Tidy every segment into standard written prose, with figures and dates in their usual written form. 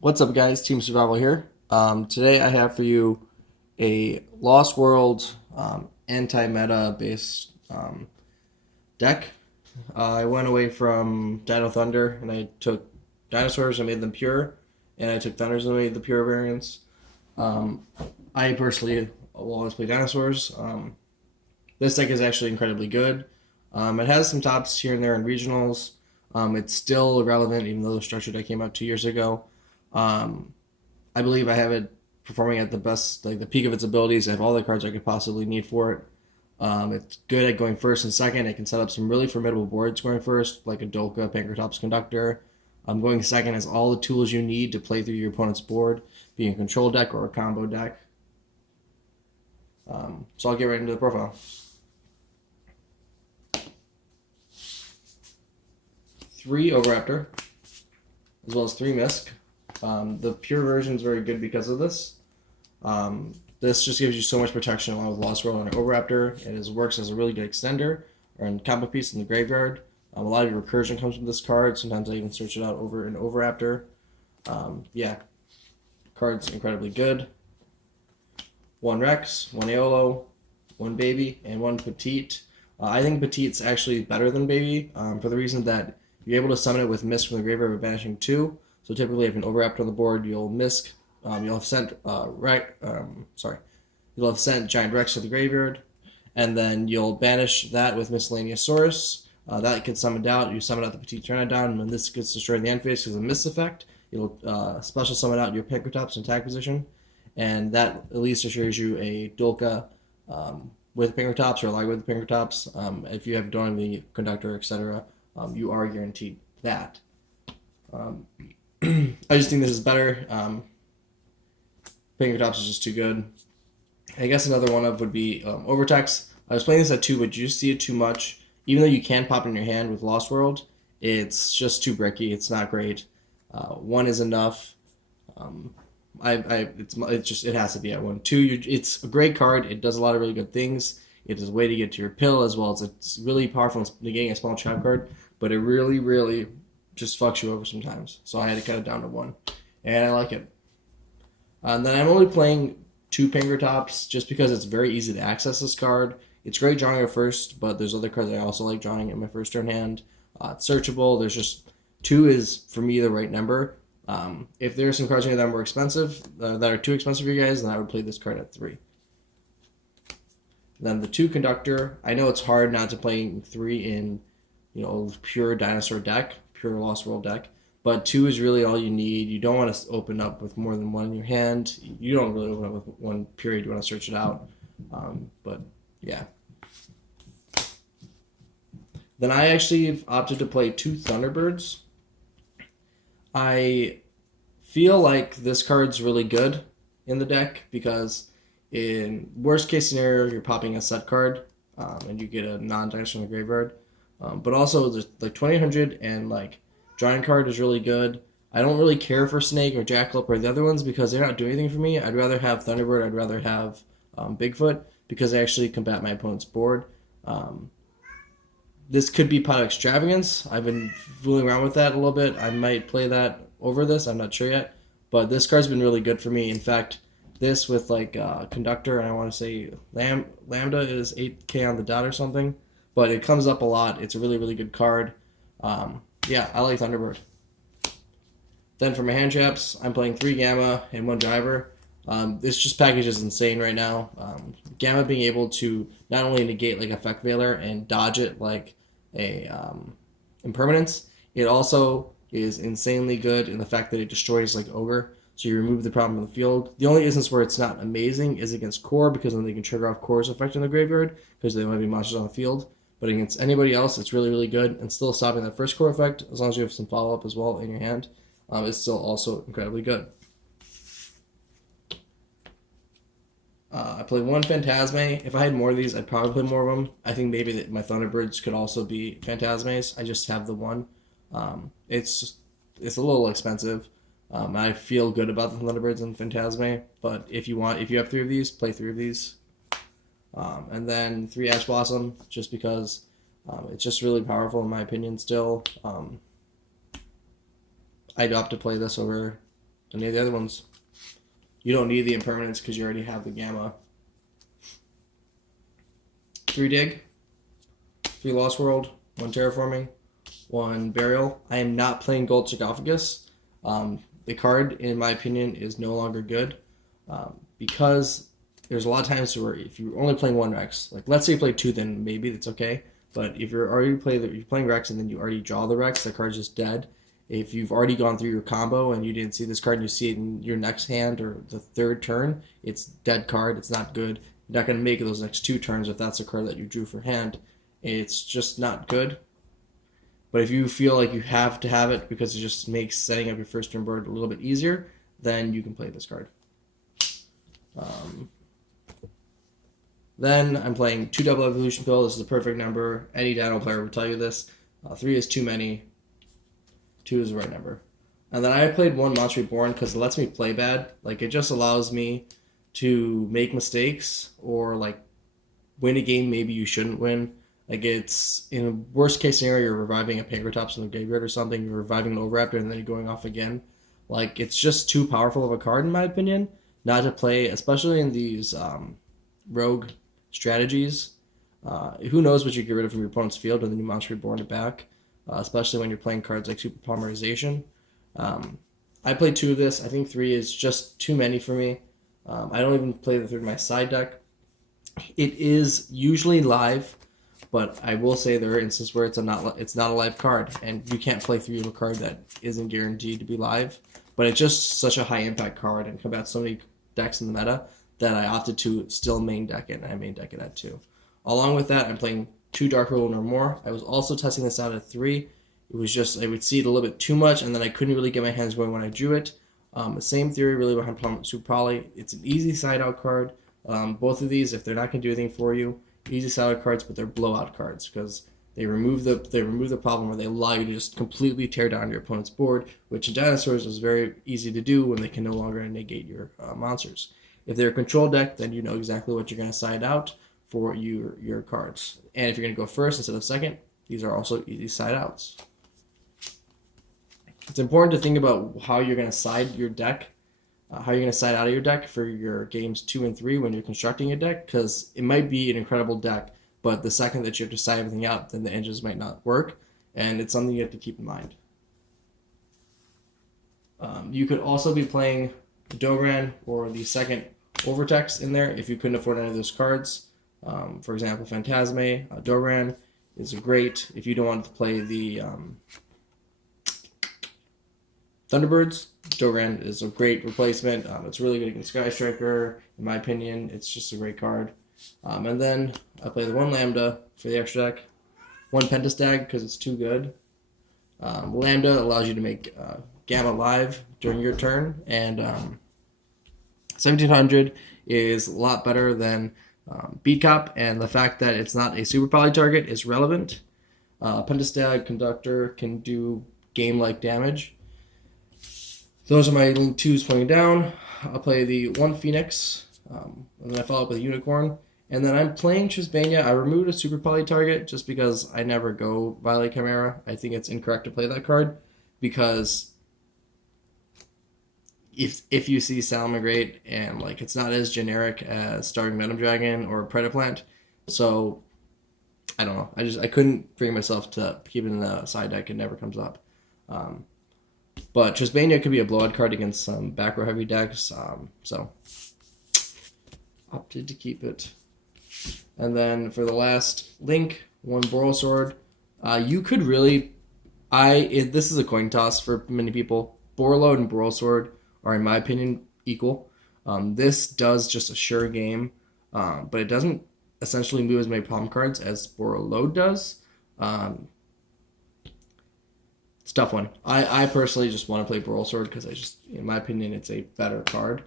What's up, guys? Team Survival here. Today I have for you a Lost World anti-meta based deck. I went away from Dino Thunder and I took dinosaurs and made them pure, and I took thunders and made the pure variants. Um, I personally will always play dinosaurs. This deck is actually incredibly good. It has some tops here and there in regionals. It's still relevant even though the structure deck came out 2 years ago. Um, I believe I have it performing at the best, like the peak of its abilities. I have all the cards I could possibly need for it. It's good at going first and second. It can set up some really formidable boards going first, like a Dolkka, pankratops, conductor. Going second has all the tools you need to play through your opponent's board, being a control deck or a combo deck. So I'll get right into the profile. 3 Overraptor, as well as 3 Misk. The pure version is very good because of this. This just gives you so much protection along with Lost World and Overraptor. It works as a really good extender or a combo piece in the graveyard. A lot of your recursion comes from this card. Sometimes I even search it out over in Overraptor. Yeah, card's incredibly good. 1 Rex, 1 Aolo, 1 Baby, and 1 Petite. I think Petite's actually better than Baby for the reason that you're able to summon it with Misk from the graveyard with banishing 2. So typically, if an Overraptor on the board, you'll Misk. You'll have sent you'll have sent Giant Rex to the graveyard, and then you'll banish that with Miscellaneous Source. That gets summoned out. You summon out the Petite Turn down, and when this gets destroyed in the end phase because of a Mist effect, you'll special summon out your pankratops in attack position, and that at least assures you a Dolkka with pankratops or a Light with pankratops. If you have Dawn the Conductor, etc., you are guaranteed that. I just think this is better. Pankratops is just too good. I guess another one of would be Overtex. I was playing this at 2, but you just see it too much. Even though you can pop it in your hand with Lost World, it's just too bricky. It's not great. 1 is enough. It has to be at 1. 2, it's a great card. It does a lot of really good things. It is a way to get to your pill as well as it's really powerful in negating a small trap card. But it really, really just fucks you over sometimes. So I had to cut it down to 1, and I like it. And then I'm only playing 2 pankratops just because it's very easy to access this card. It's great drawing it first, but there's other cards I also like drawing in my first turn hand. It's searchable. There's just 2 is for me the right number. If there are some cards in here that are more expensive, that are too expensive for you guys, then I would play this card at 3. Then the 2 Conductor. I know it's hard not to play 3 in, pure dinosaur deck, pure Lost World deck. But 2 is really all you need. You don't want to open up with more than 1 in your hand. You don't really open up with 1 period. You want to search it out. But yeah. Then I actually opted to play 2 Thunderbirds. I feel like this card's really good in the deck because in worst case scenario, you're popping a set card and you get a non-dinosaur in the graveyard. But also, there's like 2800 and like Giant card is really good. I don't really care for Snake or Jackalope or the other ones because they're not doing anything for me. I'd rather have Thunderbird. I'd rather have Bigfoot because they actually combat my opponent's board. This could be Pot of Extravagance. I've been fooling around with that a little bit. I might play that over this. I'm not sure yet. But this card's been really good for me. In fact, this with like Conductor, and I want to say Lambda is 8k on the dot or something. But it comes up a lot. It's a really, really good card. Yeah, I like Thunderbird. Then for my hand traps, I'm playing 3 Gamma and 1 Driver. This just package is insane right now. Gamma being able to not only negate like Effect Veiler and dodge it like a Impermanence, it also is insanely good in the fact that it destroys like Ogre. So you remove the problem from the field. The only instance where it's not amazing is against Core because then they can trigger off Core's effect in the graveyard because they might be monsters on the field. But against anybody else, it's really, really good. And still stopping that first core effect, as long as you have some follow-up as well in your hand, is still also incredibly good. I played 1 Phantasme. If I had more of these, I'd probably play more of them. I think maybe that my Thunderbirds could also be Phantasmes. I just have the 1. It's a little expensive. I feel good about the Thunderbirds and Phantasme, but if you have 3 of these, play 3 of these. And then 3 Ash Blossom, just because it's just really powerful in my opinion still. I'd opt to play this over Any of the other ones, you don't need the impermanence because you already have the gamma. 3 dig, 3 lost world, 1 terraforming, 1 burial. I am not playing gold sarcophagus. The card, in my opinion, is no longer good because there's a lot of times where if you're only playing 1 Rex, like let's say you play 2, then maybe that's okay. But if you're playing Rex and then you already draw the Rex, the card's just dead. If you've already gone through your combo and you didn't see this card and you see it in your next hand or the 3rd turn, it's dead card. It's not good. You're not going to make it those next 2 turns if that's a card that you drew for hand. It's just not good. But if you feel like you have to have it because it just makes setting up your first turn board a little bit easier, then you can play this card. Then I'm playing 2 double evolution pill. This is a perfect number. Any Dino player will tell you this. 3 is too many. 2 is the right number. And then I played 1 Monster Reborn because it lets me play bad. Like, it just allows me to make mistakes or, like, win a game maybe you shouldn't win. Like, it's, in a worst case scenario, you're reviving a pankratops in the graveyard or something, you're reviving an Overraptor and then you're going off again. Like, it's just too powerful of a card, in my opinion, not to play, especially in these rogue strategies. Who knows what you get rid of from your opponent's field and then you Monster Reborn it back. Especially when you're playing cards like Super Polymerization. I played 2 of this. I think 3 is just too many for me. I don't even play the 3rd in my side deck. It is usually live, but I will say there are instances where it's not a live card, and you can't play 3 of a card that isn't guaranteed to be live. But it's just such a high impact card and combats so many decks in the meta that I opted to still main deck it, and I main deck it at 2. Along with that, I'm playing 2 Dark Roll or more. I was also testing this out at 3. It was just, I would see it a little bit too much, and then I couldn't really get my hands going when I drew it. The same theory really behind Super Poly. It's an easy side-out card. Both of these, if they're not going to do anything for you, easy side-out cards, but they're blowout cards because they remove the problem, or they allow you to just completely tear down your opponent's board, which in Dinosaurs is very easy to do when they can no longer negate your monsters. If they're a control deck, then you know exactly what you're going to side out for your cards. And if you're going to go first instead of second, these are also easy side outs. It's important to think about how you're going to side your deck, how you're going to side out of your deck for your games 2 and 3 when you're constructing a deck, because it might be an incredible deck, but the second that you have to side everything out, then the engines might not work, and it's something you have to keep in mind. You could also be playing the Doran or the second Overtext in there if you couldn't afford any of those cards. For example, Phantasme, Doran is great if you don't want to play the Thunderbirds. Doran is a great replacement. It's really good against Sky Striker, in my opinion. It's just a great card. And then I play the 1 Lambda for the extra deck, 1 Pentastag because it's too good. Lambda allows you to make Gamma live during your turn, and 1700 is a lot better than Beat Cop, and the fact that it's not a super poly target is relevant. Pentastag Conductor can do game-like damage. Those are my link 2s pointing down. I'll play the 1 Phoenix, and then I follow up with a Unicorn. And then I'm playing Trisbania. I removed a super poly target just because I never go Violet Chimera. I think it's incorrect to play that card because if you see Salamangreat and like it's not as generic as Starving Venom Dragon or Predaplant, so I don't know. I couldn't bring myself to keep it in the side deck. It never comes up. But Trisbania could be a blowout card against some back row heavy decks, so opted to keep it. And then for the last link, 1 Boral Sword. You could really, this is a coin toss for many people. Borreload and Boral Sword are, in my opinion, equal. This does just assure game, but it doesn't essentially move as many problem cards as Borreload does. It's a tough one. I personally just want to play Boral Sword because in my opinion, it's a better card.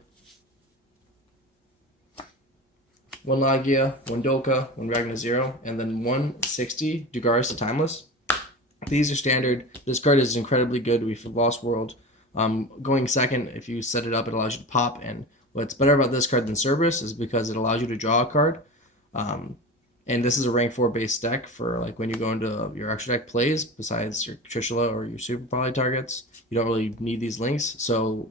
1 Lagia, 1 Dolkka, 1 Ragna Zero, and then 160 Dugaris the Timeless. These are standard. This card is incredibly good for Lost World. Going second, if you set it up, it allows you to pop. And what's better about this card than Cerberus is because it allows you to draw a card. And And this is a rank 4 base deck for like when you go into your extra deck plays, besides your Trishula or your super poly targets. You don't really need these links. So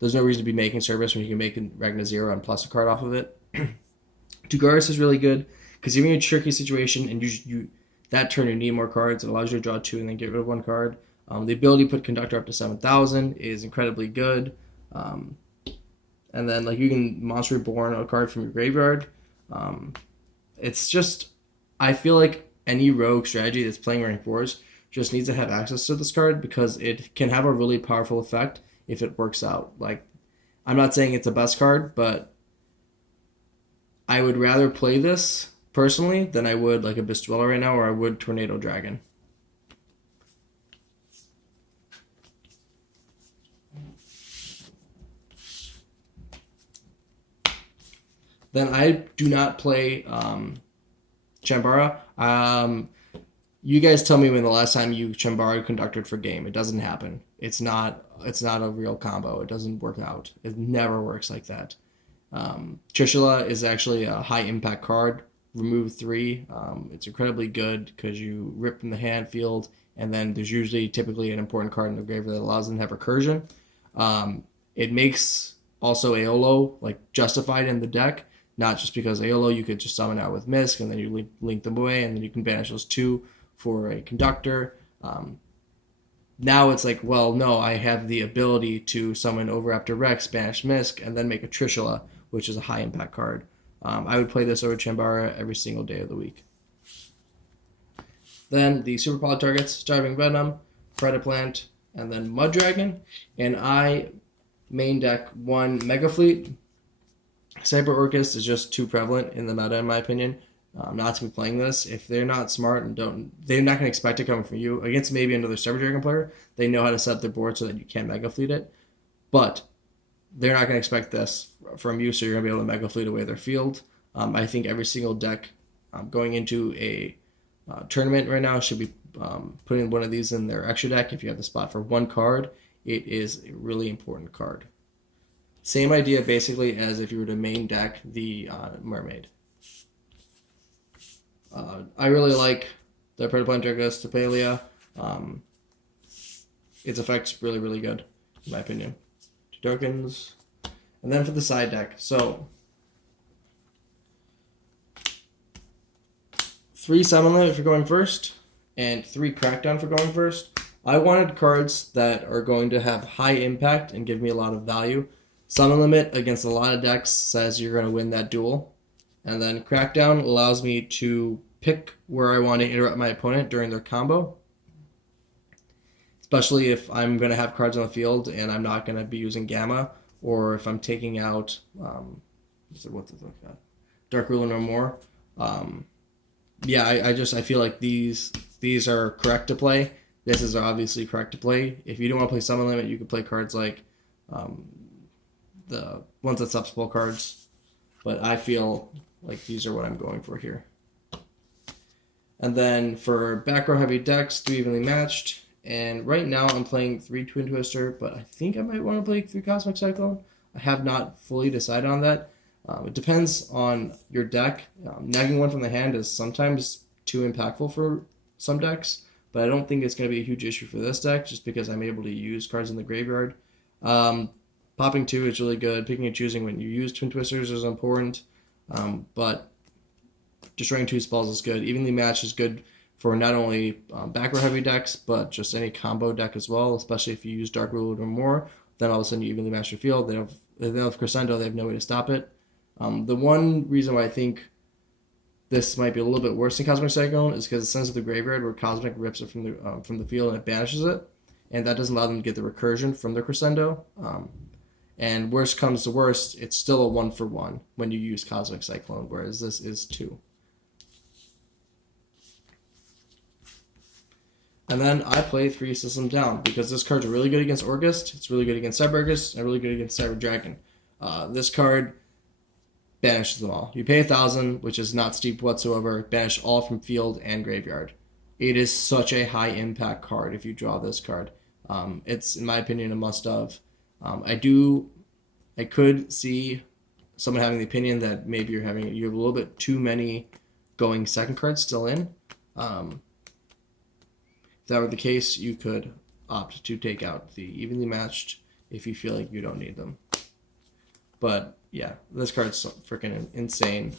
there's no reason to be making service when you can make Ragna 0 and plus a card off of it. Tugaris is really good because you're in a tricky situation and you that turn you need more cards. It allows you to draw 2 and then get rid of 1 card. The ability to put Conductor up to 7,000 is incredibly good. And then like you can Monster Reborn a card from your graveyard. It's just, I feel like any rogue strategy that's playing rank 4s just needs to have access to this card because it can have a really powerful effect if it works out. Like, I'm not saying it's the best card, but I would rather play this personally than I would like a Abyss Dweller right now, or I would Tornado Dragon. Then I do not play Chambara. You guys tell me when the last time you Chambara conducted for game. It doesn't happen. It's not a real combo. It doesn't work out. It never works like that. Trishula is actually a high impact card. Remove 3. It's incredibly good because you rip from the hand field, and then there's usually typically an important card in the graveyard that allows them to have recursion. It makes also Aolo like justified in the deck, not just because Aolo you could just summon out with Misk and then you link them away and then you can banish those 2 for a conductor. Now it's like, well, no, I have the ability to summon Overraptor Rex, banish Misk, and then make a Trishula, which is a high impact card. I would play this over Chambara every single day of the week. Then the Super Poly targets, Driving Venom, Predaplant, and then Mud Dragon. And I main deck 1 Mega Fleet. Cyber Orcust is just too prevalent in the meta, in my opinion. Not to be playing this. If they're not smart and they're not going to expect it coming from you. Against maybe another Cyber Dragon player, they know how to set up their board so that you can Mega Fleet it. But they're not going to expect this from you, so you're going to be able to Mega Fleet away their field. I think every single deck going into a tournament right now should be putting one of these in their extra deck. If you have the spot for 1 card, it is a really important card. Same idea basically as if you were to main deck the Mermaid. I really like the Predaplant Dragos Tapalia. Its effect's really, really good, in my opinion. 2 tokens. And then for the side deck. So, 3 Summon Limit for going first, and 3 Crackdown for going first. I wanted cards that are going to have high impact and give me a lot of value. Summon Limit against a lot of decks says you're going to win that duel. And then Crackdown allows me to pick where I want to interrupt my opponent during their combo. Especially if I'm going to have cards on the field and I'm not going to be using Gamma, or if I'm taking out Dark Ruler no more. I feel like these are correct to play. This is obviously correct to play. If you don't want to play Summon Limit, you could play cards like the ones that subspell cards. But I feel like these are what I'm going for here. And then for back row heavy decks, 3 evenly matched. And right now I'm playing 3 Twin Twister, but I think I might want to play 3 Cosmic Cyclone. I have not fully decided on that. It depends on your deck. Nagging 1 from the hand is sometimes too impactful for some decks, but I don't think it's going to be a huge issue for this deck just because I'm able to use cards in the graveyard. Popping 2 is really good. Picking and choosing when you use Twin Twisters is important, but destroying 2 spells is good. Evenly matched is good for not only back row heavy decks, but just any combo deck as well, especially if you use Dark Ruler or more. Then all of a sudden you evenly match your field. They have Crescendo, they have no way to stop it. The one reason why I think this might be a little bit worse than Cosmic Cyclone is because it sends it to the graveyard where Cosmic rips it from the field and it banishes it, and that doesn't allow them to get the recursion from their Crescendo. And worst comes to worst, it's still a 1-for-1 when you use Cosmic Cyclone, whereas this is 2. And then I play 3 System Down because this card's really good against Orcust, it's really good against Cyber Orcust, and really good against Cyber Dragon. This card banishes them all. You pay 1,000, which is not steep whatsoever, banish all from field and graveyard. It is such a high impact card if you draw this card. It's, in my opinion, a must-have. I could see someone having the opinion that maybe you have a little bit too many going second card still in. If that were the case, you could opt to take out the evenly matched if you feel like you don't need them. But yeah, this card's freaking insane.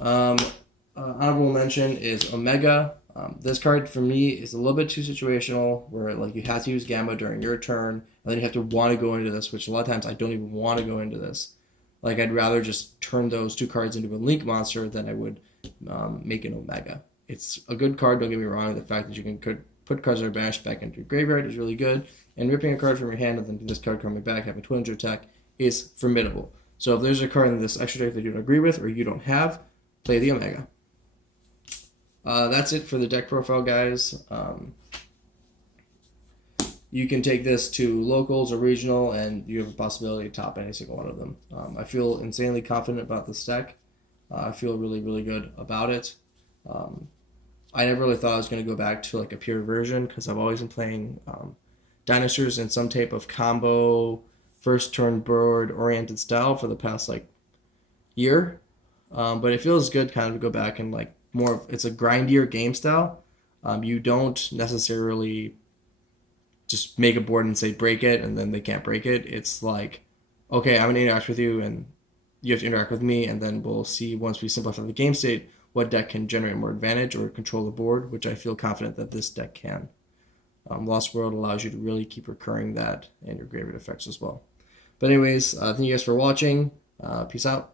Honorable mention is Omega. This card for me is a little bit too situational, where like you have to use Gamma during your turn, and then you have to want to go into this, which a lot of times I don't even want to go into this. Like I'd rather just turn those 2 cards into a Link monster than I would make an Omega. It's a good card, don't get me wrong. The fact that you can put cards that are banished back into your graveyard is really good, and ripping a card from your hand and then this card coming back having 200 attack is formidable. So if there's a card in this extra deck that you don't agree with or you don't have, play the Omega. That's it for the deck profile, guys. You can take this to locals or regional, and you have a possibility to top any single one of them. I feel insanely confident about this deck. I feel really, really good about it. I never really thought I was going to go back to like a pure version, because I've always been playing dinosaurs in some type of combo, first turn board oriented style for the past like year. But it feels good kind of to go back and like it's a grindier game style. You don't necessarily just make a board and say break it and then they can't break it. It's like, okay, I'm going to interact with you and you have to interact with me, and then we'll see once we simplify the game state what deck can generate more advantage or control the board, which I feel confident that this deck can. Lost World allows you to really keep recurring that and your graveyard effects as well. But anyways, thank you guys for watching. Peace out.